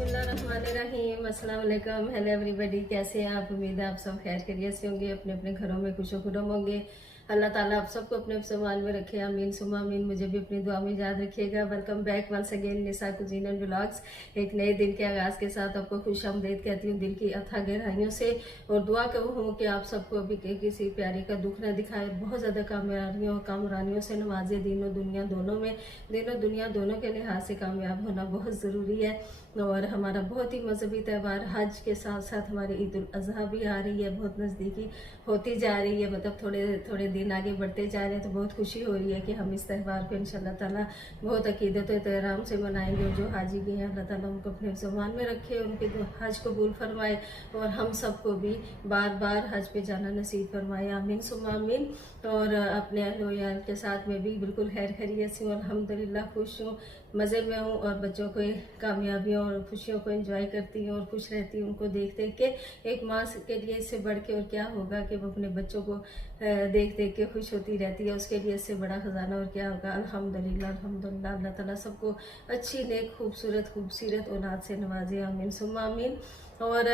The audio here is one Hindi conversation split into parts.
बिस्मिल्लाहिर्रहमानिर्रहीम, अस्सलाम वालेकुम, हेलो एवरीबॉडी। कैसे हैं आप? उम्मीद है आप सब खैर खैरियत से होंगे, अपने अपने घरों में खुशो खुदम होंगे। अल्लाह ताला आप सबको अपने सामान में रखे, आमीन सुमा आमीन। मुझे भी अपनी दुआ में याद रखिएगा। Welcome back once again Nisa cuisine and vlogs. एक नए दिन के आगाज के साथ आपको खुश आमदीद कहती हूँ दिल की अथाह गहराइयों से, और दुआ करूँ कि आप सबको अभी किसी प्यारे का दुख न दिखाए, बहुत ज़्यादा कामयाबियों कामरानियों से नवाजे, दिनों दुनिया दोनों में, दिनों दुनिया दोनों के लिहाज से कामयाब होना बहुत ज़रूरी है। और हमारा बहुत ही मजहबी त्यौहार हज के साथ साथ हमारी ईद उल अजहा भी आ रही है, बहुत नज़दीकी होती जा रही है, मतलब थोड़े थोड़े दिन आगे बढ़ते जा रहे हैं। तो बहुत खुशी हो रही है कि हम इस त्यौहार को इंशाल्लाह ताला बहुत अकीदत और एहतराम से मनाएंगे। और जो हाजी गए हैं अल्लाह ताला उनको अपने ज़मान में रखे, उनके हज कबूल फरमाए, और हम सबको भी बार बार हज पे जाना नसीब फरमाए, आमीन सुम्मा आमीन। और अपने अहल यार के साथ में भी बिल्कुल खैर खैरियत से हूँ, अल्हम्दुलिल्लाह खुश हूँ, मज़े में हूँ, और बच्चों को कामयाबियों और खुशियों को एंजॉय करती हूँ और खुश रहती हूँ उनको देख देख के। एक माँ के लिए इससे बढ़ के और क्या होगा कि वो अपने बच्चों को देख देख के खुश होती रहती है, उसके लिए इससे बड़ा खजाना और क्या होगा। अल्हम्दुलिल्लाह अल्हम्दुलिल्लाह, अल्लाह ताला सबको अच्छी नेक खूबसूरत औलाद से नवाजे, आमीन सुम्मा आमीन। और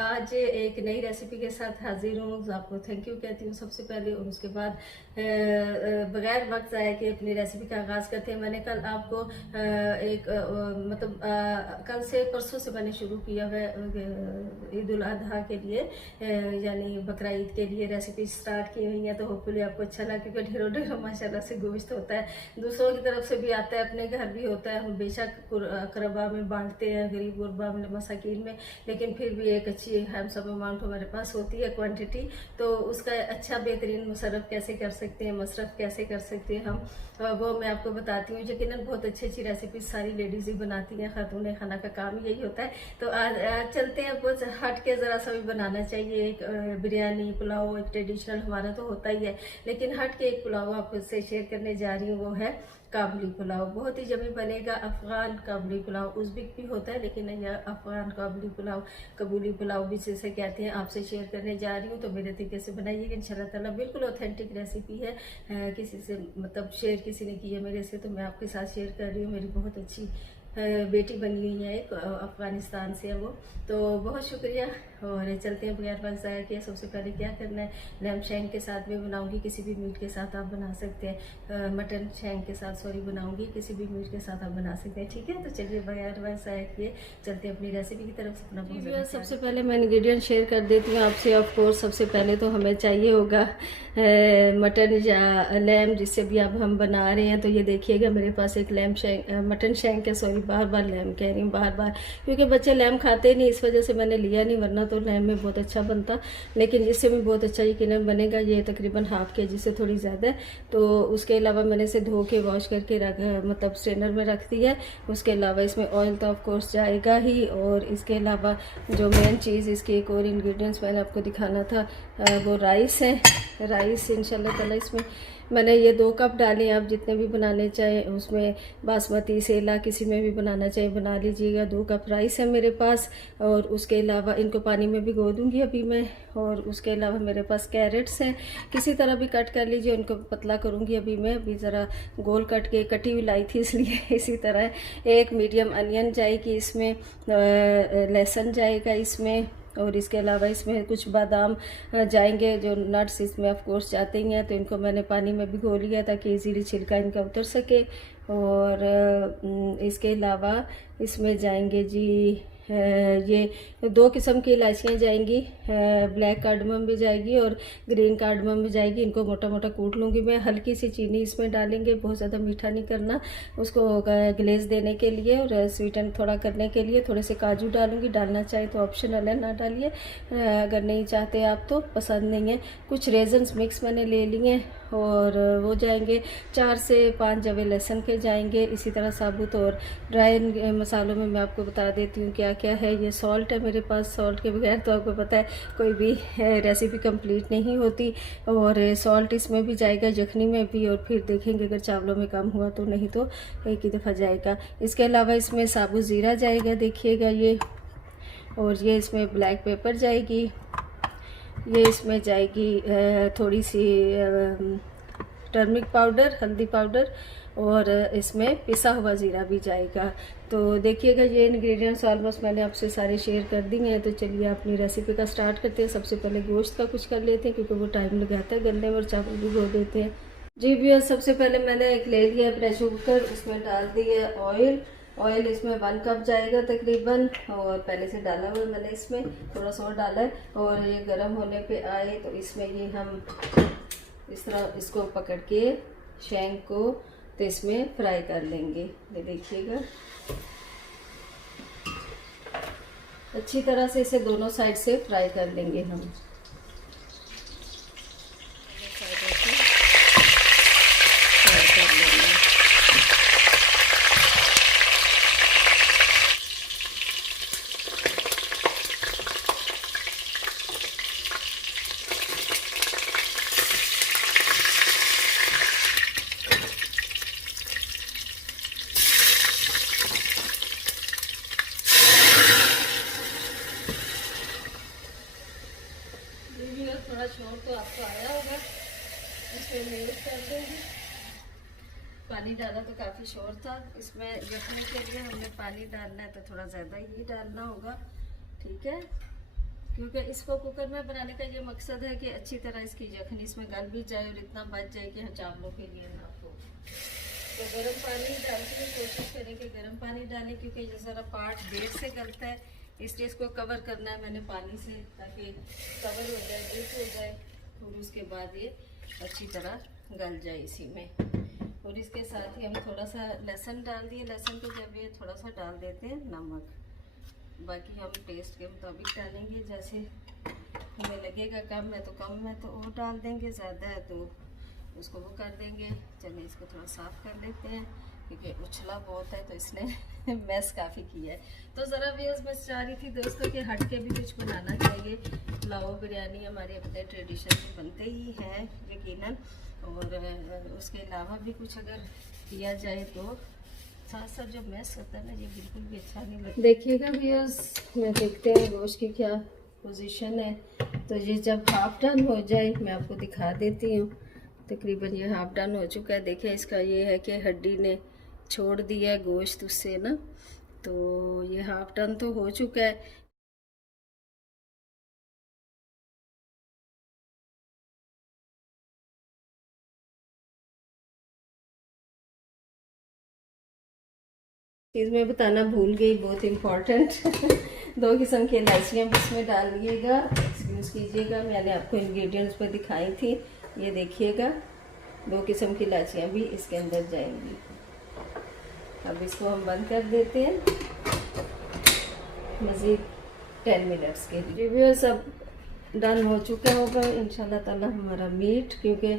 आज एक नई रेसिपी के साथ हाजिर हूँ। आपको थैंक यू कहती हूँ सबसे पहले, और उसके बाद बगैर वक्त ज़ाया के अपनी रेसिपी का आगाज़ करते हैं। मैंने कल आपको कल से परसों से मैंने शुरू किया है ईद उल अजहा के लिए, यानी बकरा ईद के लिए रेसिपी स्टार्ट की हुई है। तो होपफुली आपको अच्छा लगा, क्योंकि ढेरों ढेरों माशाल्लाह से गोश्त होता है, दूसरों की तरफ से भी आता है, अपने घर भी होता है। हम बेशक अकरबा में बांटते हैं, गरीब गुरबा में, मसाकिन में, लेकिन फिर भी एक अच्छी हैमसम अमाउंट हमारे पास होती है, क्वांटिटी। तो उसका अच्छा बेहतरीन मुसरफ कैसे कर सकते हैं, मसरफ कैसे कर सकते हैं हम, वो मैं आपको बताती हूँ। यकीनन बहुत अच्छी अच्छी रेसिपी सारी लेडीज़ ही बनाती हैं, खातून खाना का काम यही होता है। तो आज चलते हैं, कुछ हट के ज़रा सा भी बनाना चाहिए। एक बिरयानी पुलाव एक ट्रेडिशनल हमारा तो होता ही है, लेकिन हट के एक पुलाव आपसे शेयर करने जा रही हूँ, वो है काबुली पुलाव। बहुत ही जमी बनेगा, अफ़गान काबुली पुलाव, उज़्बेक भी होता है, लेकिन यह अफ़गान काबुली पुलाव, कबूली पुलाव भी जिसे कहते हैं, आपसे शेयर करने जा रही हूँ। तो मेरे तरीके से बनाइएगा इंशाल्लाह ताला, बिल्कुल ऑथेंटिक रेसिपी है, किसी से मतलब शेयर किसी ने की है मेरे से, तो मैं आपके साथ शेयर कर रही हूँ। मेरी बहुत अच्छी बेटी बनी हुई है, एक अफ़गानिस्तान से है वो, तो बहुत शुक्रिया। और चलते हैं बगैर वक्त ज़ाया किया। सबसे पहले क्या करना है, लैम्ब शैंक के साथ में बनाऊंगी, किसी भी मीट के साथ आप बना सकते हैं, मटन शैंक के साथ बनाऊंगी, किसी भी मीट के साथ आप बना सकते हैं, ठीक है। तो चलिए बगैर वक्त ज़ाया किए चलते हैं अपनी रेसिपी की तरफ से। अपना बहुत सबसे पहले मैं इंग्रेडिएंट शेयर कर देती हूँ आपसे। ऑफ कोर्स सबसे पहले तो हमें चाहिए होगा मटन या लैम्ब, जिससे भी आप हम बना रहे हैं। तो ये देखिएगा मेरे पास एक लैम्ब शैंक, मटन शैंक है, सॉरी बार बार लैम्ब कह रही हूँ, बार बार, क्योंकि बच्चे लैम्ब खाते नहीं, इस वजह से मैंने लिया नहीं, वरना तो लैम्ब में बहुत अच्छा बनता, लेकिन इससे भी बहुत अच्छा यकीनन बनेगा। ये तकरीबन हाफ के जी से थोड़ी ज़्यादा है। तो उसके अलावा मैंने इसे धो के वॉश करके मतलब स्ट्रेनर में रख दिया है। उसके अलावा इसमें ऑयल तो ऑफ कोर्स जाएगा ही, और इसके अलावा जो मेन चीज़ इसकी एक और इंग्रेडिएंट्स मैंने आपको दिखाना था, वो राइस है। राइस इंशाल्लाह ताला इसमें मैंने ये 2 कप डाले। आप जितने भी बनाने चाहें, उसमें बासमती सेला किसी में भी बनाना चाहे बना लीजिएगा। 2 कप राइस है मेरे पास, और उसके अलावा इनको पानी में भिगो दूंगी अभी मैं। और उसके अलावा मेरे पास कैरेट्स हैं, किसी तरह भी कट कर लीजिए, उनको पतला करूंगी अभी मैं। अभी ज़रा गोल कटी हुई लाई थी इसलिए इसी तरह। एक मीडियम अनियन जाएगी इसमें, लहसुन जाएगा इसमें, और इसके अलावा इसमें कुछ बादाम जाएंगे, जो नट्स इसमें ऑफ कोर्स जाते ही हैं। तो इनको मैंने पानी में भिगो लिया ताकि इजीली छिलका इनका उतर सके। और इसके अलावा इसमें जाएंगे जी ये 2 किस्म की इलायचियाँ जाएंगी, ब्लैक कार्डमम भी जाएगी और ग्रीन कार्डमम भी जाएगी। इनको मोटा मोटा कूट लूँगी मैं। हल्की सी चीनी इसमें डालेंगे, बहुत ज़्यादा मीठा नहीं करना, उसको ग्लेज देने के लिए और स्वीटन थोड़ा करने के लिए। थोड़े से काजू डालूँगी, डालना चाहे तो ऑप्शनल है, ना डालिए, अगर नहीं चाहते आप तो, पसंद नहीं है। कुछ रेजन्स मिक्स मैंने ले लिए, और वो जाएंगे 4 से 5 जवे लहसुन के जाएंगे। इसी तरह साबुत और ड्राई मसालों में मैं आपको बता देती हूँ क्या क्या है। ये सॉल्ट है मेरे पास, सॉल्ट के बगैर तो आपको पता है कोई भी रेसिपी कंप्लीट नहीं होती। और सॉल्ट इसमें भी जाएगा, यखनी में भी, और फिर देखेंगे अगर चावलों में कम हुआ तो, नहीं तो एक ही दफ़ा जाएगा। इसके अलावा इसमें साबुत ज़ीरा जाएगा, देखिएगा ये, और ये इसमें ब्लैक पेपर जाएगी, ये इसमें जाएगी थोड़ी सी टर्मरिक पाउडर, हल्दी पाउडर, और इसमें पिसा हुआ ज़ीरा भी जाएगा। तो देखिएगा ये इंग्रेडिएंट्स ऑलमोस्ट मैंने आपसे सारे शेयर कर दिए हैं। तो चलिए अपनी रेसिपी का स्टार्ट करते हैं। सबसे पहले गोश्त का कुछ कर लेते हैं क्योंकि वो टाइम लगाता है गलने में, और चावल भी धो देते हैं। जी भैया, सबसे पहले मैंने एक ले लिया प्रेशर कुकर, उसमें डाल दिया ऑयल इसमें 1 कप जाएगा तकरीबन, और पहले से डाला हुआ मैंने, इसमें थोड़ा सा और डाला है। और ये गर्म होने पे आए तो इसमें ये हम इस तरह इसको पकड़ के शैंक को तो इसमें फ्राई कर लेंगे। ये देखिएगा अच्छी तरह से इसे दोनों साइड से फ्राई कर लेंगे हम। थोड़ा शोर तो आपको आया होगा, इसमें म्यूट कर देंगे। पानी डाला तो काफ़ी शोर था। इसमें यखनी के लिए हमने पानी डालना है तो थोड़ा ज़्यादा ही डालना होगा, ठीक है, क्योंकि इसको कुकर में बनाने का ये मकसद है कि अच्छी तरह इसकी यखनी इसमें गल भी जाए और इतना बच जाए कि हम चावलों के लिए ना हो। तो गर्म पानी डालने की कोशिश करें कि गर्म पानी डालें, क्योंकि ये ज़रा पार्ट देर से गलता है, इसलिए इसको कवर करना है मैंने पानी से, ताकि कवर हो जाए, डीप हो जाए, और उसके बाद ये अच्छी तरह गल जाए इसी में। और इसके साथ ही हम थोड़ा सा लहसुन डाल दिए। लहसुन को जब ये थोड़ा सा डाल देते हैं, नमक बाकी हम टेस्ट के मुताबिक डालेंगे, जैसे हमें लगेगा कम है तो कम है तो वो डाल देंगे, ज़्यादा है तो उसको वो कर देंगे। चलिए इसको थोड़ा साफ़ कर लेते हैं क्योंकि उछला बहुत है तो इसने मैस काफ़ी किया है। तो ज़रा भी मैं चाह रही थी दोस्तों कि हट के भी कुछ बनाना चाहिए। पुलाव बिरयानी हमारे अपने ट्रेडिशन में बनते ही हैं यकीनन, और उसके अलावा भी कुछ अगर किया जाए तो साथ साथ जो मैस होता है ना, ये बिल्कुल भी अच्छा नहीं लगता। देखिएगा व्यूअर्स, मैं देखते हैं गोश्त की क्या पोजीशन है। तो ये जब हाफ डन हो जाए मैं आपको दिखा देती हूँ। तकरीबन ये हाफ डन हो चुका है। देखिए इसका ये है कि हड्डी ने छोड़ दिया है गोश्त उससे ना, तो ये हाफ डन तो हो चुका है। चीज़ में बताना भूल गई, बहुत इम्पोर्टेंट 2 किस्म की इलायचियाँ भी इसमें डालिएगा, एक्सक्यूज़ कीजिएगा, मैंने आपको इंग्रेडिएंट्स पर दिखाई थी। ये देखिएगा 2 किस्म की इलायचियाँ भी इसके अंदर जाएंगी। अब इसको हम बंद कर देते हैं मज़ीद 10 मिनट्स के लिए। रिव्यू सब डन हो चुका होगा इंशाल्लाह ताला हमारा मीट, क्योंकि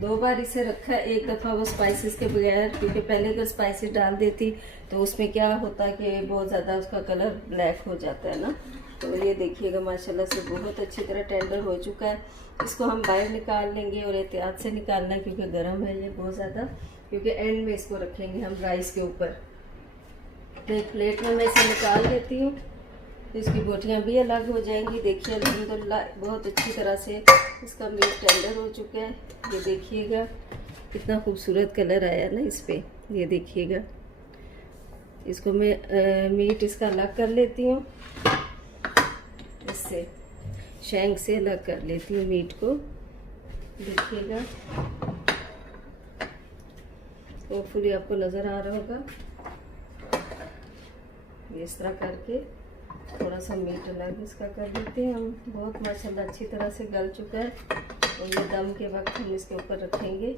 2 बार इसे रखा है। एक दफ़ा वो स्पाइसेस के बगैर, क्योंकि पहले अगर स्पाइसेस डाल देती तो उसमें क्या होता कि बहुत ज़्यादा उसका कलर ब्लैक हो जाता है ना। तो ये देखिएगा माशाल्लाह से बहुत अच्छी तरह टेंडर हो चुका है। इसको हम बाहर निकाल लेंगे, और एहतियात से निकालना है क्योंकि गर्म है ये बहुत ज़्यादा, क्योंकि एंड में इसको रखेंगे हम राइस के ऊपर। तो एक प्लेट में मैं इसे निकाल लेती हूँ, इसकी बोटियाँ भी अलग हो जाएंगी। देखिए अल्हम्दुलिल्लाह बहुत अच्छी तरह से इसका मीट टेंडर हो चुका है। ये देखिएगा कितना खूबसूरत कलर आया ना इस पे, ये देखिएगा। इसको मैं मीट इसका अलग कर लेती हूँ, इससे शैंक से अलग कर लेती हूँ मीट को। देखिएगा होपफुली आपको नज़र आ रहा होगा। इस तरह करके थोड़ा सा मीट अलग इसका कर देते हैं हम। बहुत माशाल्लाह अच्छी तरह से गल चुका है, और ये दम के वक्त हम इसके ऊपर रखेंगे।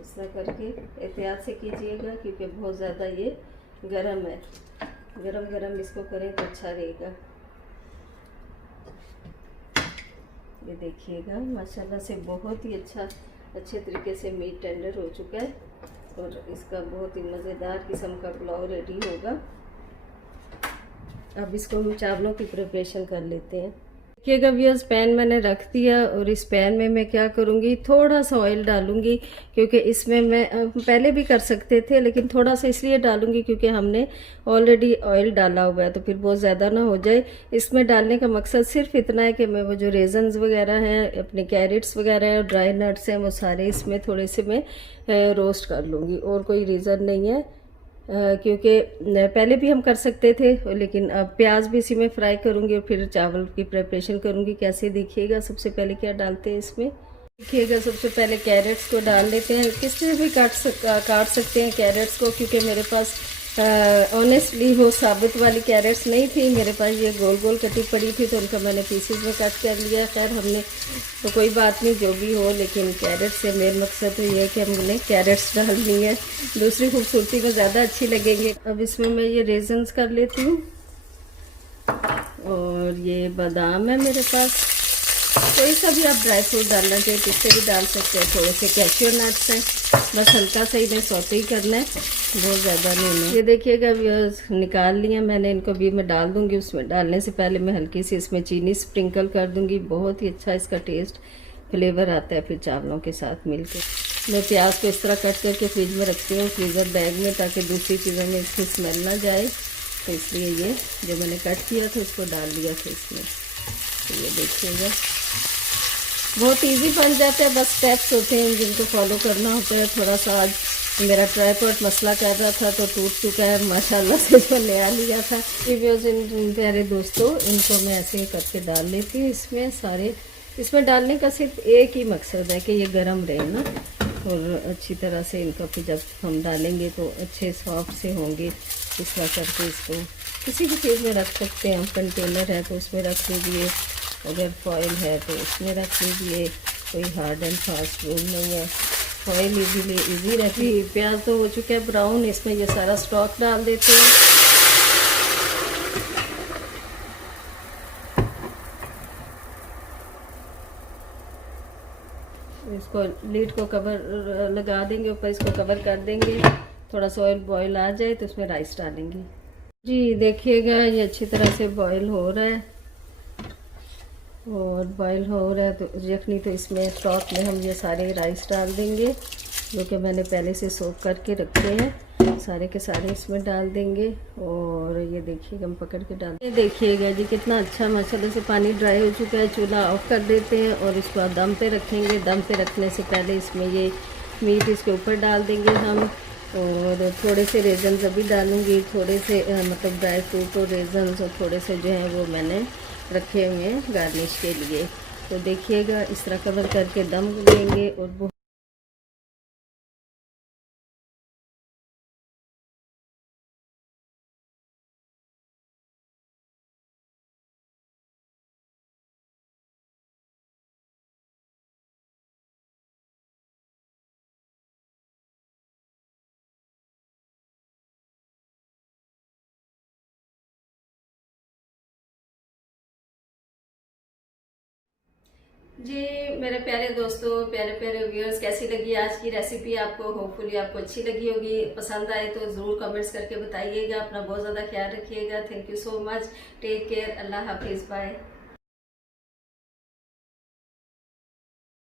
इस तरह करके एहतियात से कीजिएगा क्योंकि बहुत ज़्यादा ये गरम है। गरम गरम इसको करें तो अच्छा रहेगा। ये देखिएगा माशाल्लाह से बहुत ही अच्छे तरीके से मीट टेंडर हो चुका है, और इसका बहुत ही मज़ेदार किस्म का पुलाव रेडी होगा। अब इसको हम चावलों की प्रिपरेशन कर लेते हैं। देखिएगा व्यूअर्स, पैन मैंने रख दिया, और इस पैन में मैं क्या करूँगी, थोड़ा सा ऑयल डालूँगी, क्योंकि इसमें मैं पहले भी कर सकते थे लेकिन थोड़ा सा इसलिए डालूँगी क्योंकि हमने ऑलरेडी ऑयल डाला हुआ है, तो फिर बहुत ज़्यादा ना हो जाए। इसमें डालने का मकसद सिर्फ इतना है कि मैं वो जो रेजन्स वगैरह हैं, अपने कैरेट्स वगैरह हैं, ड्राई नट्स हैं, वो सारे इसमें थोड़े से मैं रोस्ट कर लूँगी, और कोई रीज़न नहीं है। क्योंकि पहले भी हम कर सकते थे, लेकिन अब प्याज भी इसी में फ्राई करूँगी और फिर चावल की प्रिपरेशन करूँगी। कैसे देखिएगा, सबसे पहले क्या डालते हैं इसमें, देखिएगा सबसे पहले कैरेट्स को डाल लेते हैं। किस तरह भी काट सकते हैं कैरेट्स को, क्योंकि मेरे पास ऑनेस्टली वो साबुत वाली कैरेट्स नहीं थी, मेरे पास ये गोल गोल कटी पड़ी थी, तो उनका मैंने पीसेस में कट कर लिया। खैर हमने तो कोई बात नहीं, जो भी हो, लेकिन कैरेट से मेन मकसद तो ये है कि हमने कैरेट्स डालनी है, दूसरी खूबसूरती में ज़्यादा अच्छी लगेंगे। अब इसमें मैं ये रेजन्स कर लेती हूँ, और ये बादाम है मेरे पास, कोई सा भी आप ड्राई फ्रूट डालना चाहिए, पिस्ते भी डाल सकते हैं, थोड़े से कैश्यू नट्स हैं, बस हल्का सा इन्हें सौते ही करना है, बहुत ज़्यादा नहीं है। ये देखिएगा निकाल लिया मैंने इनको, भी मैं डाल दूंगी। उसमें डालने से पहले मैं हल्की सी इसमें चीनी स्प्रिंकल कर दूंगी, बहुत ही अच्छा इसका टेस्ट फ्लेवर आता है फिर चावलों के साथ मिलकर। मैं प्याज को इस तरह कट करके फ्रिज में रखती हूँ, फ्रीज़र बैग में, ताकि दूसरी चीज़ों में इसकी स्मेल ना जाए, तो इसलिए ये जो मैंने कट किया था इसको डाल दिया था इसमें। तो ये देखिएगा बहुत इजी बन जाता है, बस स्टेप्स होते हैं जिनको फॉलो करना होता है। थोड़ा सा आज मेरा ट्राइपॉड मसला कर रहा था तो टूट चुका है, माशाल्लाह से जो नया लिया था। इन प्यारे दोस्तों, इनको मैं ऐसे ही करके डाल लेती हूँ इसमें सारे। इसमें डालने का सिर्फ एक ही मकसद है कि ये गर्म रहे ना, और अच्छी तरह से इनको फिर जब हम डालेंगे तो अच्छे सॉफ्ट से होंगे। इस तरह करके इसको किसी भी चीज़ में रख सकते हैं हम, कंटेनर है तो उसमें रख लीजिए, अगर फॉइल है तो उसमें रख लीजिए, कोई हार्ड एंड फास्ट रूल नहीं है, फॉइल इजी रहती है। प्याज तो हो चुका है ब्राउन, इसमें ये सारा स्टॉक डाल देते हैं। इसको लीड को कवर लगा देंगे, ऊपर इसको कवर कर देंगे, थोड़ा सा ऑयल बॉयल आ जाए तो उसमें राइस डालेंगे। जी देखिएगा ये अच्छी तरह से बॉयल हो रहा है, और बॉयल हो रहा है तो यखनी, तो इसमें स्टॉक में हम ये सारे राइस डाल देंगे जो कि मैंने पहले से सोक करके रखे हैं, सारे के सारे इसमें डाल देंगे। और ये देखिएगा हम पकड़ के डाल, ये देखिएगा जी कितना अच्छा माशाल्लाह से पानी ड्राई हो चुका है। चूल्हा ऑफ कर देते हैं और इसको आप दम पे रखेंगे। दम पे रखने से पहले इसमें ये मीट इसके ऊपर डाल देंगे हम, और थोड़े से रेजन्स अभी डालूँगी, थोड़े से मतलब ड्राई फ्रूट और रेजन्स, और थोड़े से जो हैं वो मैंने रखे हुए हैं गार्निश के लिए। तो देखिएगा इस तरह कवर करके दम देंगे, और जी मेरे प्यारे दोस्तों, प्यारे प्यारे व्यूअर्स, कैसी लगी आज की रेसिपी आपको? होपफुली आपको अच्छी लगी होगी। पसंद आए तो ज़रूर कमेंट्स करके बताइएगा। अपना बहुत ज़्यादा ख्याल रखिएगा। Thank you so much. Take care. अल्लाह हाफिज़। बाय।